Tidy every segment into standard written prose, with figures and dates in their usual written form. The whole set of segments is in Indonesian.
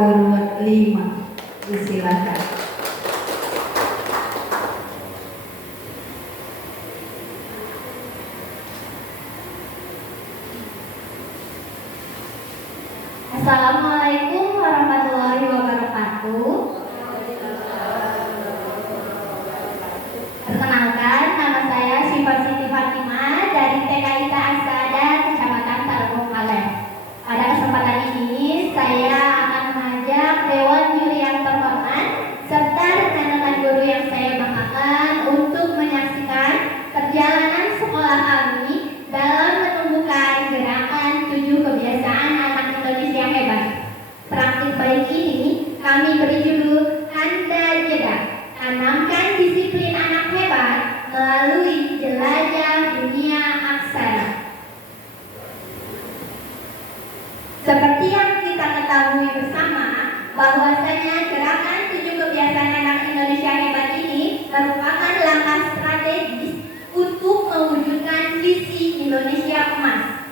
urut 5. Silakan. Assalamualaikum warahmatullahi wabarakatuh. Perkenalkan, nama saya Syifa Siti Fatimah dari TKIK Asada, Kecamatan Tarogong Palem. Pada kesempatan ini, saya akan mengajak Dewan Juri yang terhormat serta rekan-rekan guru yang saya banggakan untuk menyaksikan perjalanan sekolah kami dalam menumbuhkan gerakan 7 kebiasaan anak Indonesia hebat. Praktik baik ini kami beri judul Tanda Jeda, tanamkan disiplin anak hebat melalui jelajah dunia aksara. Seperti yang kita ketahui bersama, bahwasanya gerakan 7 kebiasaan anak Indonesia hebat ini merupakan langkah strategis untuk mewujudkan visi Indonesia emas.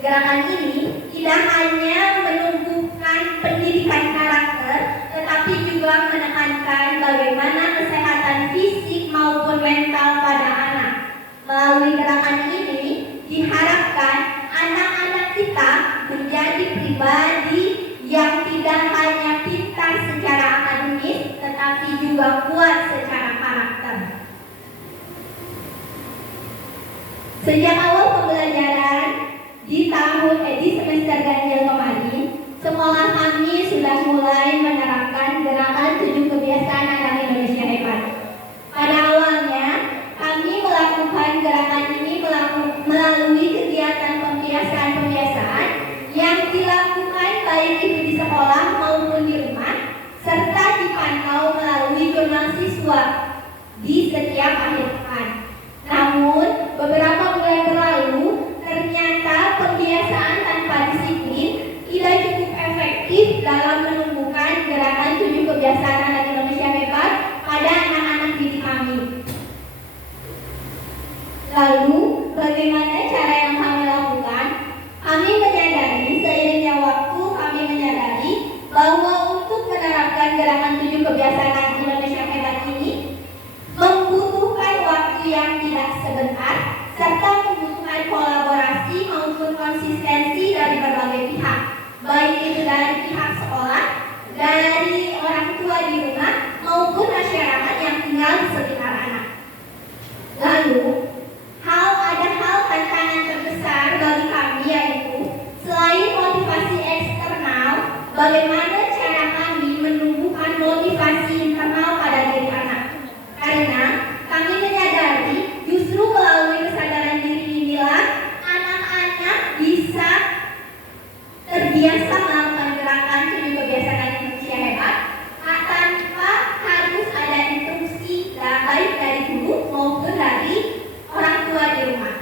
Gerakan ini tidak hanya menumbuhkan pendidikan karakter, tetapi juga menekankan bagaimana kesehatan fisik maupun mental pada anak. Melalui gerakan ini, diharapkan anak-anak kita menjadi pribadi yang tidak hanya pintar secara akademis, tetapi juga kuat secara karakter. Sejak awal pembelajaran di semester ganjil kemarin, sekolah kami sudah mulai menerapkan gerakan 7 kebiasaan anak Indonesia hebat. Pada awalnya, kami melakukan gerakan ini melalui kegiatan pembiasaan-pembiasaan yang dilakukan baik itu di sekolah maupun di rumah, serta dipantau melalui jurnal siswa di setiap akhir pekan. Namun, beberapa bulan berlalu, ternyata pembiasaan tanpa disiplin tidak cukup efektif dalam menumbuhkan gerakan 7 kebiasaan anak Indonesia hebat pada anak-anak didik kami. Lalu, bagaimana cara yang kami lakukan? Kami menyadari, seiringnya waktu kami menyadari bahwa untuk menerapkan gerakan 7 kebiasaan anak Indonesia hebat ini membutuhkan waktu yang tidak sebentar, serta membutuhkan kolaborasi maupun konsistensi dari berbagai pihak, baik itu dari pihak sekolah, dari orang tua di rumah, maupun masyarakat yang tinggal di sekitar anak. Lalu, ada hal tantangan terbesar bagi kami, yaitu selain motivasi eksternal, bagaimana cara kami menumbuhkan motivasi internal pada diri anak. Karena kami menyadari justru melalui kesadaran diri inilah anak-anak bisa terbiasa melakukan gerakan 7 kebiasaan Indonesia hebat tanpa harus ada instruksi baik dari guru maupun dari orang tua di rumah.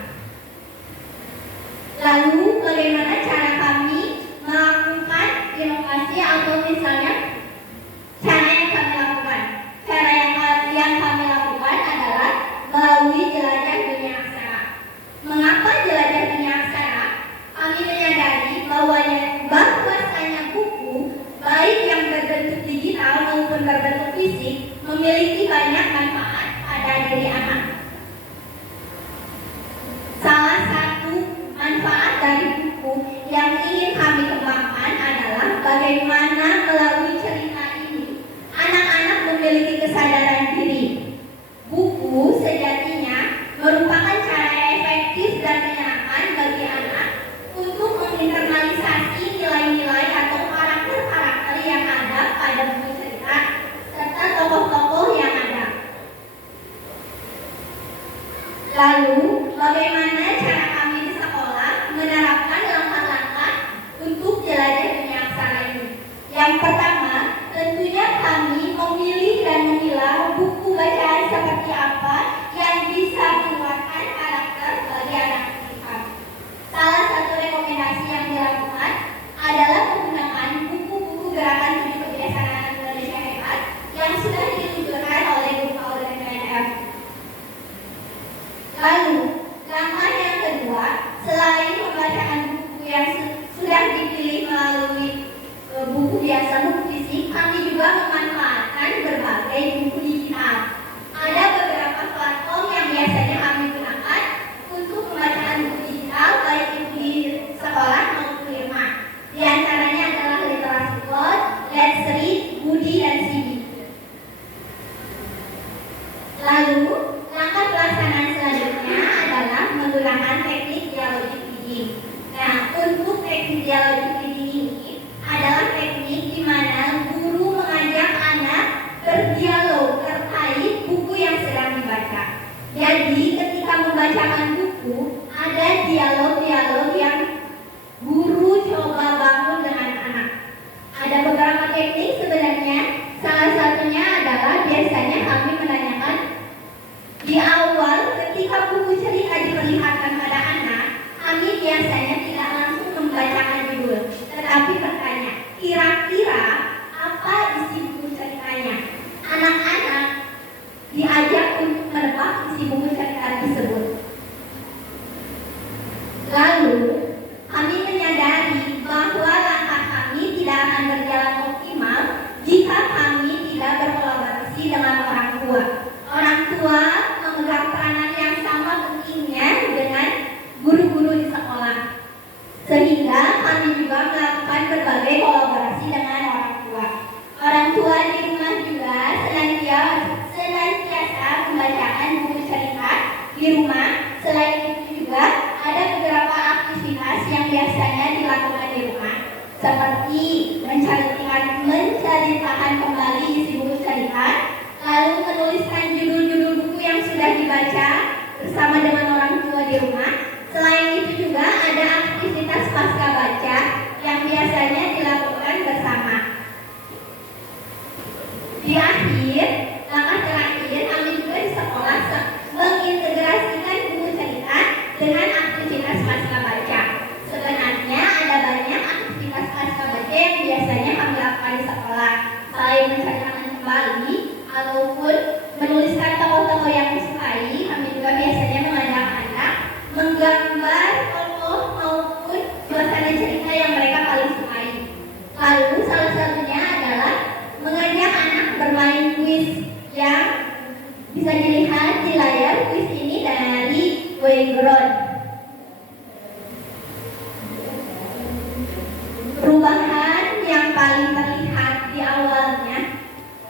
Lalu bagaimana cara kami melakukan inovasi atau misalnya cara yang kami lakukan? Cara yang kami lakukan adalah melalui jelajah dunia aksara. Mengapa jelajah dunia aksara? Kami menyadari bahwasanya buku, baik yang berbentuk digital maupun berbentuk fisik, memiliki banyak manfaat pada diri anak. Salah satu manfaat dari buku yang ingin kami kembangkan adalah bagaimana melalui cerita ini anak-anak memiliki kesadaran diri. Buku sejatinya merupakan cara efektif dan menyenangkan bagi anak untuk menginternalisasi nilai-nilai atau karakter-karakter yang ada pada buku cerita serta tokoh-tokoh yang ada. Lalu, bagaimana cara kami di sekolah menerapkan langkah-langkah untuk jelajah dunia aksara ini? Yang pertama, tentunya kami memilih dan memilah buku bacaan seperti apa yang bisa menguatkan karakter bagi anak kita. Salah satu rekomendasi yang dilakukan adalah menggunakan buku-buku gerakan 7 kebiasaan anak Indonesia hebat yang sudah diluncurkan oleh Guru Paul dan KNF. Lalu, langkah yang kedua, selain membacaan buku yang sudah dipilih melalui buku biasa, buku fisik, kami juga memanfaatkan berbagai buku digital. Ada beberapa platform yang biasanya kami gunakan untuk pembacaan buku digital, baik itu di sekolah maupun di rumah. Di antaranya adalah Literasi Plot, Let's Read, Budi, dan Sibi. Lalu, langkah pelaksanaan selanjutnya adalah menggunakan teknik dialogic reading. Nah, untuk teknik dialogic reading ini adalah teknik di mana guru mengajak anak berdialog terkait buku yang sedang dibaca. Jadi, ketika membacakan buku, ada dialog-dialog yang guru coba bangun dengan anak. Ada beberapa teknik sebenarnya. Salah satunya adalah biasanya kami menanyakan di awal ketika buku cerita diperlihatkan pada anak, kami biasanya tidak langsung membacakan judul, tetapi bertanya, kira-kira apa isi buku ceritanya? Anak-anak diajak untuk menebak isi buku cerita tersebut. Lalu, kami menyadari bahwa langkah kami tidak akan berjalan optimal jika kami tidak berkolaborasi dengan orang tua. Orang tua memegang peranan yang sama pentingnya dengan guru-guru di sekolah. Sehingga kami juga melakukan berbagai kolaborasi dengan orang tua. Orang tua di rumah juga senantiasa membacakan buku cerita di rumah. Selain itu juga ada beberapa aktivitas yang biasanya dilakukan di rumah, seperti menceritakan kembali isi buku cerita, lalu menuliskan judul-judul buku yang sudah dibaca bersama dengan orang tua di rumah. Selain itu juga ada aktivitas pasca baca yang biasanya dilakukan bersama. Di akhir, langkah terakhir, kami juga di sekolah mengintegrasikan buku cerita dengan aktivitas pasca baca. Sebenarnya ada banyak aktivitas pasca baca yang biasanya kami lakukan di sekolah. Selain menceritakan kembali ataupun menuliskan tokoh-tokoh yang disukai, kami juga biasanya mengajak anak menggambar tokoh maupun suasana cerita yang mereka paling sukai. Lalu salah satunya adalah mengajak anak bermain kuis yang bisa dilihat di layar. Kuis ini dari Wayground. Perubahan yang paling terlihat di awalnya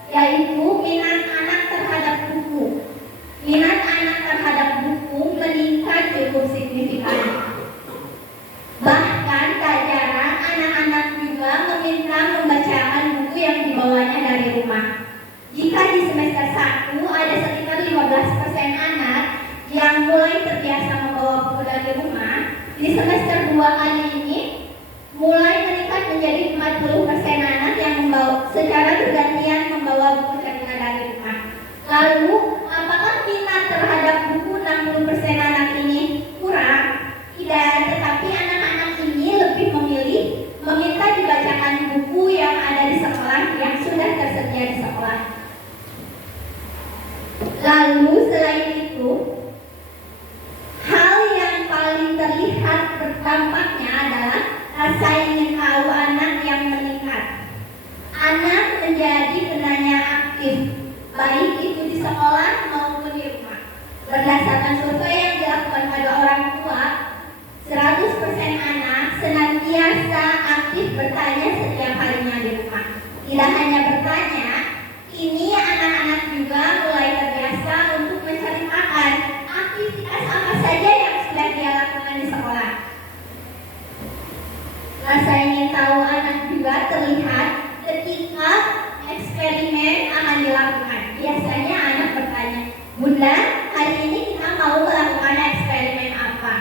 yaitu minat anak terhadap buku. Minat anak terhadap buku meningkat cukup signifikan. Bahkan tak jarang anak-anak juga meminta membacakan buku yang dibawanya dari rumah. Jika di semester 1 ada sekitar 15% anak yang mulai terbiasa membawa buku dari rumah, di semester 2 kali ini mulai meningkat menjadi 40% anak yang secara bergantian membawa buku cerita dari rumah. Lalu, apakah minat terhadap buku 60% anak ini kurang? Tidak, tetapi anak-anak ini lebih meminta dibacakan buku yang ada di sekolah, yang sudah tersedia di sekolah. Lalu, selain itu, hal yang paling terlihat berdampaknya adalah rasa ingin tahu anak yang meningkat. Anak menjadi penanya aktif, baik itu di sekolah maupun di rumah. Berdasarkan survei yang dilakukan pada orang tua, 100% anak senantiasa aktif bertanya setiap harinya di rumah. Tidak hanya bertanya, kini anak-anak juga mulai terbiasa untuk menceritakan aktivitas apa saja yang sudah dia lakukan di sekolah. Rasa ingin tahu anak juga terlihat ketika eksperimen akan dilakukan. Biasanya anak bertanya, Bunda, hari ini kita mau melakukan eksperimen apa?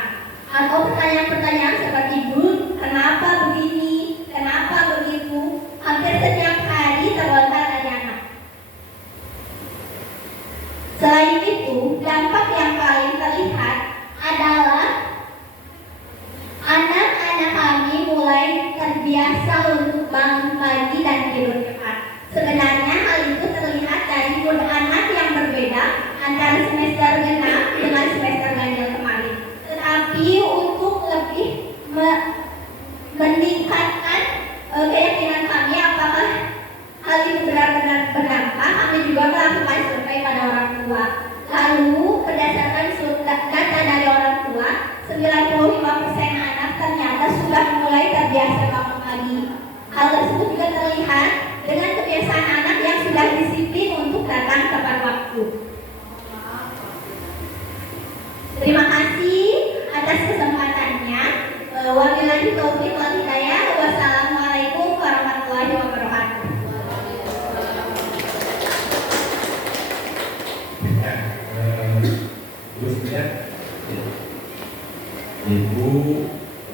Atau pertanyaan-pertanyaan seperti, Bu, kenapa begini? Kenapa begitu? Hampir setiap hari terlontar dari anak. Selain itu, dampak yang paling terlihat adalah anak-anak kami mulai terbiasa untuk bangun pagi dan tidur cepat. Sebenarnya hal itu terlihat dari mood anak yang berbeda antara semester genap dengan semester ganjil kemarin. Tetapi untuk lebih meningkatkan keyakinan kami apakah Hal tersebut juga terlihat dengan kebiasaan anak yang sudah disiplin untuk datang tepat waktu. Terima kasih atas kesempatannya. Wabillahi taufiq wal hidayah. Wassalamualaikum warahmatullahi wabarakatuh. Ibu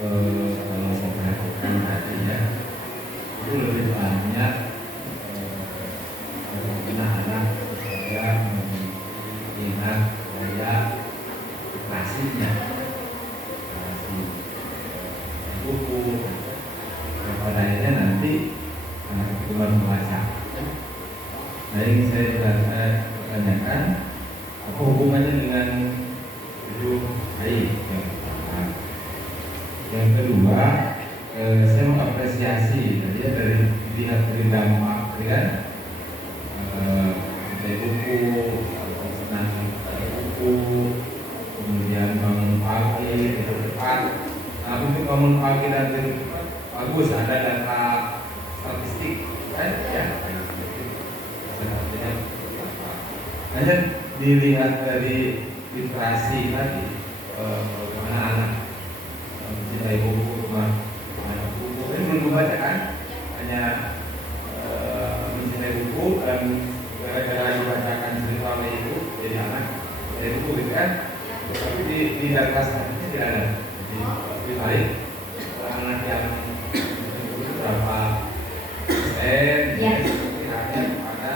kalau saya perhatikan hatinya itu lebih banyak anak-anak saya mengingat gaya klasiknya, klasik buku. Pada akhirnya nanti anak kebetulan membaca. Nah ini saya tanyakan apa hubungannya dengan hidup baik yang pertama. Yang kedua, saya mengapresiasi tadi dari lihat dari dampak ya, dari buku, senang buku, kemudian bangun pagi tidur cepat. Nah untuk bangun pagi dan tidur cepat bagus, ada data statistik kan ya. Hanya dilihat dari literasi tadi, bagaimana anak mencintai buku, anak buku ini belum membaca kan, hanya mencintai buku dan gara-gara dibacakan cerita oleh ibu jadi anak dari buku gitu kan. Tapi di data statistiknya tidak ada. Jadi lebih baik anak yang berapa persen kira-kira pada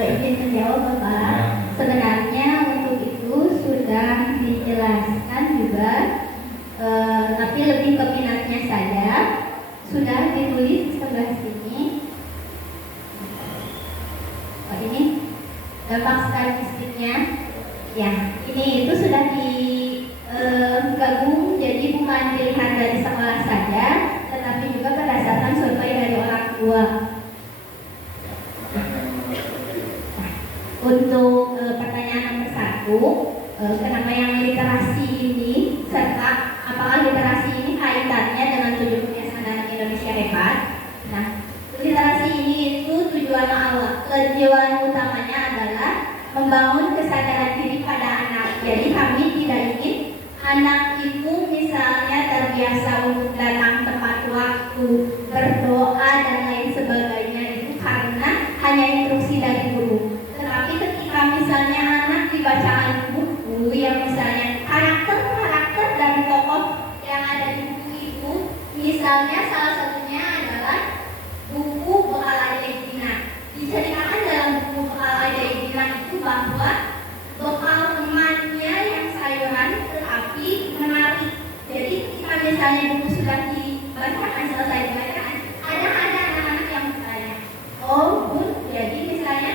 izin menjawab Bapak, sebenarnya untuk itu sudah dijelaskan juga, tapi lebih ke minatnya saja sudah ditulis di sebelah sini. Ini dampak statistiknya, ya ini itu sudah digabung, jadi bukan dilihat dari sekolah saja, tetapi juga berdasarkan survei dari orang tua. Untuk pertanyaan nomor 1, kenapa yang literasi ini, serta apakah literasi ini kaitannya dengan 7 kebiasaan anak Indonesia hebat? Nah, literasi ini itu tujuan utamanya adalah membangun kesadaran diri pada anak. Jadi kami tidak ingin anak itu misalnya terbiasa untuk datang tepat waktu, berdoa dan lain sebagainya itu karena hanya instruksi dari guru. Tetapi ketika misalnya anak dibacakan buku yang misalnya karakter dari tokoh yang ada di buku itu, misalnya salah satunya adalah buku Bekal Aidina. Diceritakan dalam buku Bekal Aidina itu bahwa bekal temannya yang sayuran tetapi menarik. Jadi ketika misalnya buku sudah dibacakan, selesai dibacakan, ada anak-anak yang bertanya, oh Bun, jadi misalnya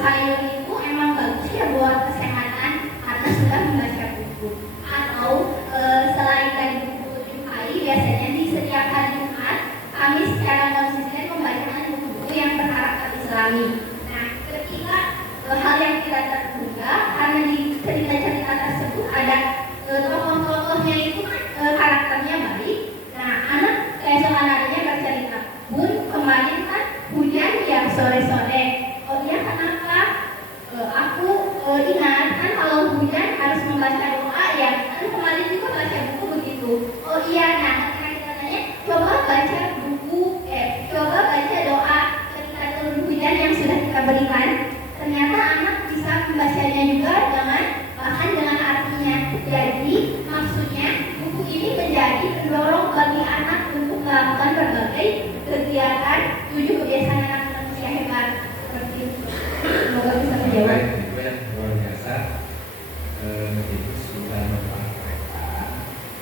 sayur itu emang bagus ya buat kesehatan karena sudah membaca buku. Atau selain dari buku 7 hari, biasanya di setiap hari Jumat kami secara konsisten membacakan buku-buku yang berkarakter Islami. Nah, ketika hal yang tidak terduga karena di cerita-cerita tersebut ada tokoh-tokohnya itu kan karakternya baik. Nah, anak keesokan harinya bercerita, Bun, kemarin kan hujan ya sore-sore. Oh iya, kenapa? Aku ingat kan kalau hujan harus membaca doa ya. Kan kemarin juga baca buku begitu. Oh iya, nah ketika kita tanya, coba baca buku, coba baca doa ketika turun hujan yang sudah kita berikan. Ternyata anak bisa membacanya juga bahkan dengan artinya. Jadi maksudnya buku ini menjadi pendorong bagi anak untuk melakukan berbagai kegiatan 7 kebiasaan anak manusia hebat. Seperti itu. Semoga bisa menjawab. Itu yang luar biasa. Itu sudah mempraktekkan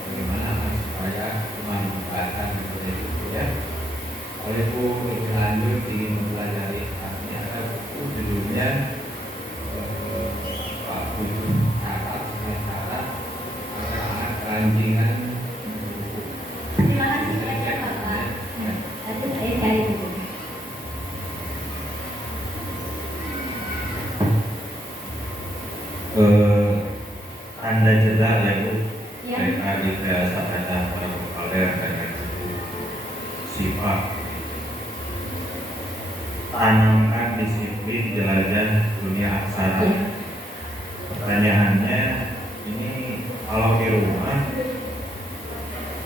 bagaimana supaya memanfaatkan seperti itu ya. Oleh Bu lebih lanjut ingin mempelajari artinya ada buku judulnya Pak Buku Syarat agar anak keranjingan. Terima kasih banyak Bapak. Nanti saya cari buku. Anda jelas ya Bu, Ya. tadi saya sampaikan pada Bu Kalder dengan buku sifat tanamkan disiplin jelajah dunia aksara. Pertanyaannya, ini kalau di rumah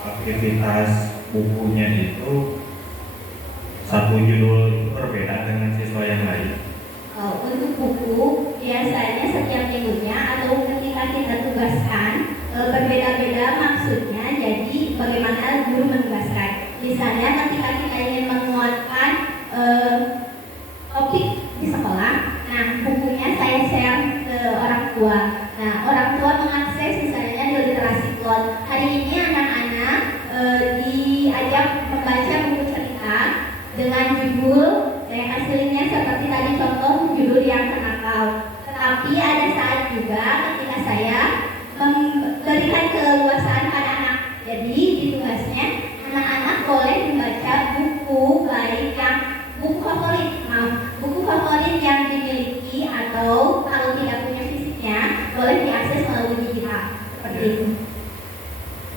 aktivitas bukunya itu satu judul itu berbeda dengan siswa yang lain? Untuk buku biasanya setiap minggunya atau ketika kita tugaskan berbeda-beda maksudnya. Jadi bagaimana guru menugaskan. Misalnya ketika kita ingin menguatkan topik di sekolah, nah bukunya saya share ke orang tua. Nah orang tua mengakses misalnya di literasi plot. Hari ini anak-anak diajak membaca buku cerita dengan judul hasilnya seperti tadi contoh judul yang kenakal. Tetapi ada saat juga ketika saya memberikan keleluasaan pada anak. Jadi di tugasnya anak-anak boleh membaca buku baik yang buku favorit yang dimiliki atau kalau tidak punya fisiknya boleh diakses melalui digital seperti itu.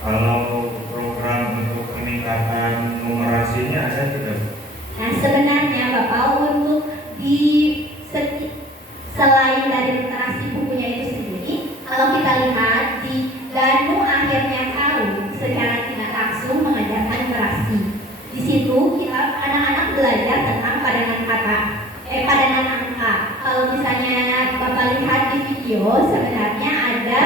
Kalau program untuk peningkatan numerasinya ada tidak? Nah sebenarnya Bapak untuk selain dari literasi bukunya itu sendiri, kalau kita lihat di Danu akhirnya tahu secara tidak langsung mengajarkan numerasi. Di situ kita anak-anak belajar tentang padanan angka. Kalau misalnya Bapak lihat di video, sebenarnya ada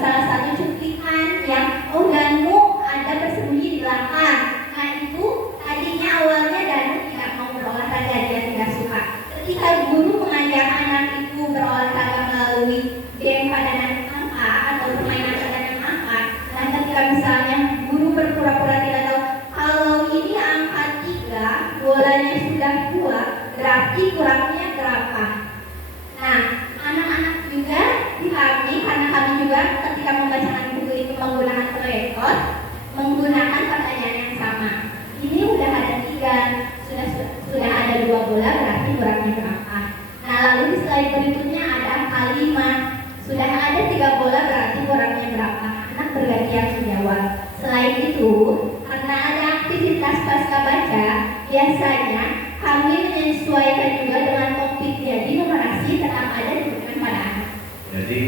salah satu cuplikan yang Danu ada bersembunyi di belakang. Nah itu tadinya awalnya Danu tidak mau berolahraga, dia tidak suka. Ketika guru mengajak anak itu berolahraga melalui game padanan angka atau permainan padanan angka, nah ketika misalnya guru berpura-pura tidak tahu kalau ini angka 3, bolanya sudah 2, berarti kurangnya berapa? Nah anak-anak juga di kami, karena kami juga ketika membacakan buku itu menggunakan proyektor, menggunakan pertanyaan yang sama. Ini udah ada 3, sudah ada 2 bola, berarti kurangnya berapa? Nah lalu di slide berikutnya ada angka 5, sudah ada 3 bola, berarti kurangnya berapa? Anak bergantian menjawab. Selain itu, karena ada aktivitas pasca baca, biasanya kami menyesuaikan juga dengan topik. Jadi numerasi tetap ada diberikan pada anak. Jadi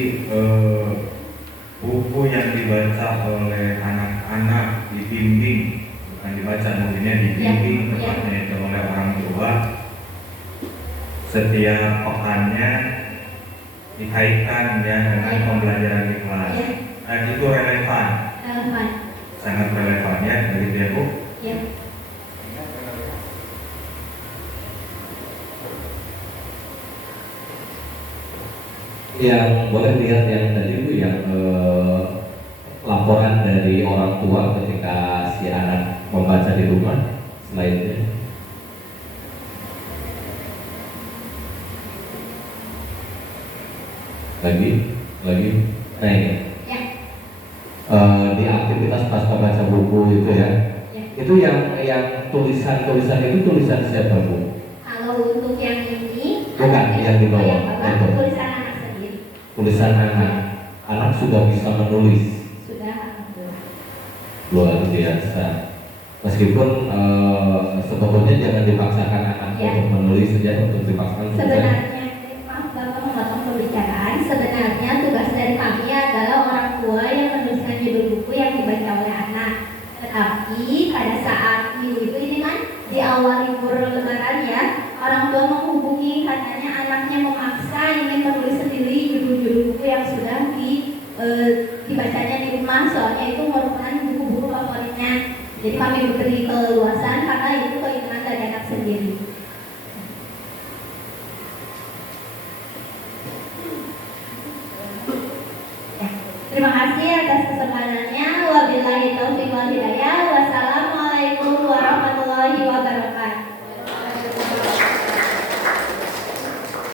buku yang dibaca oleh anak-anak dibimbing, bukan dibaca, mungkinnya dibimbing tepatnya itu oleh orang tua. Setiap pekannya dikaitkan ya dengan pembelajaran di kelas. Dan itu relevan. Sangat relevan ya, begitu ya Bu? Ya. Yang boleh lihat yang tadi itu yang laporan dari orang tua ketika si anak membaca di rumah, slide-nya. Lagi, nah ini. Ya. Di aktivitas pasca baca buku itu ya. Itu yang tulisan itu tulisan siapa Bu? Kalau untuk yang ini Bukan, yang di bawah. itu tulisan anak sendiri. Tulisan anak sudah bisa menulis. Sudah. Luar biasa. Meskipun sebetulnya jangan dipaksakan anak untuk menulis saja, untuk dipaksakan. Sebenarnya, maaf Bapak memotong pembicaraan. Sebenarnya tugas dari kami adalah orang tua yang menuliskan judul buku yang dibaca oleh anak. Tetapi pada saat minggu itu ini kan di awal libur lebaran ya, orang tua menghubungi katanya anaknya memaksa ingin menulis sendiri judul-judul buku yang sudah dibacanya di rumah, soalnya itu merupakan buku-buku favoritnya. Jadi kami beri keleluasan karena itu keinginan dari anak sendiri. Terima kasih atas kesempatannya. Wabillahi taufiq wal hidayah. Wassalamualaikum warahmatullahi wabarakatuh.